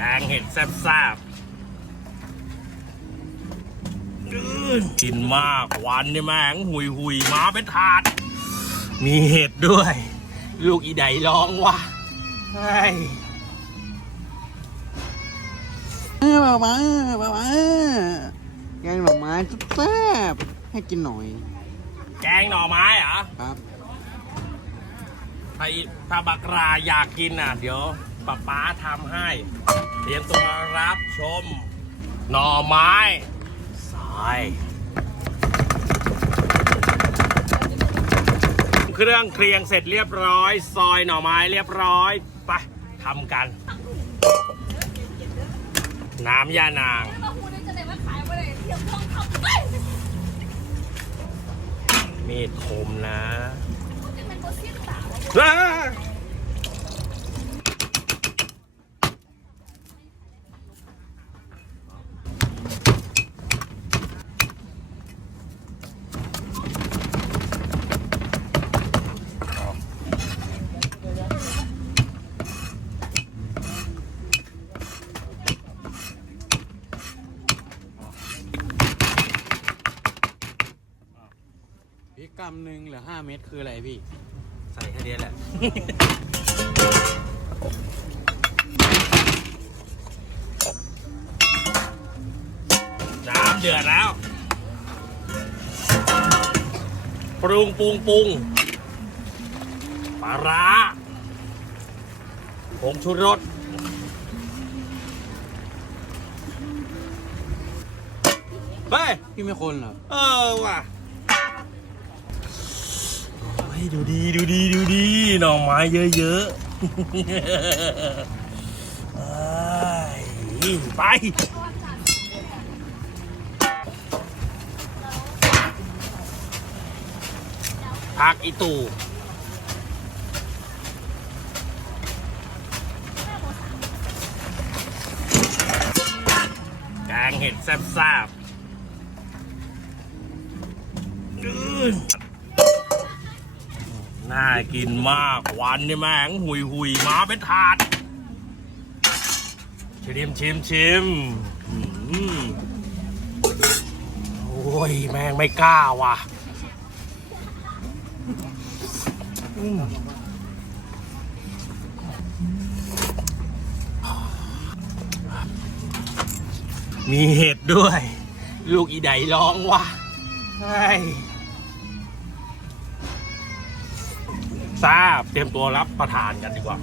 แกงเห็ดแซ่บๆอื้อกินมากควันนี่แม่งหุยหุยๆมาเป็นถาด มีเห็ดด้วย ลูกอีไดร้องว่ะเฮ้ยเออบ้าบ้าบ้าบ้าแกงหน่อไม้แซ่บๆให้กินหน่อย แกงหน่อไม้เหรอ ครับถ้าอีถ้าบักราอยากกินอะ เดี๋ยว ป้าป๊าทำให้ เตรียมตัวรับชม หน่อไม้ซอยเครื่องเคลียงเสร็จเรียบร้อย ซอยหน่อไม้เรียบร้อยไปทำกัน น้ำยานางมาพูดได้จะได้ว่าขายไปเลยเที่ยวต้องทำไป มีดคมนะ จะเป็นโบเซียนสาว อ้าพริ กกำหนึ่งเหลือห้าเม็ดคืออะไรพี่ ใส่แค่นี้แหละ น้ำเดือดแล้ว ปรุงปรุงปรุงปลาร้าผงชูรสเฮ้ยพี่ไม่คนเหรอ เออว่ะเฮ้ ยดูดีดูดีดูดีหน่อไม้เยอะๆเอ้ยไปพักอีตูแกงเห็ดแซ่บๆ น่ากินมากวันนี่แม่งหุยหุยมาเป็นถาด ชิมชิมชิมโอ้ยแม่งไม่กล้าว่ะมมีเห็ดด้วย ลูกอีไดร้องว่ะใช่ ทราบเตรียมตัวรับประทานกันดีกว่า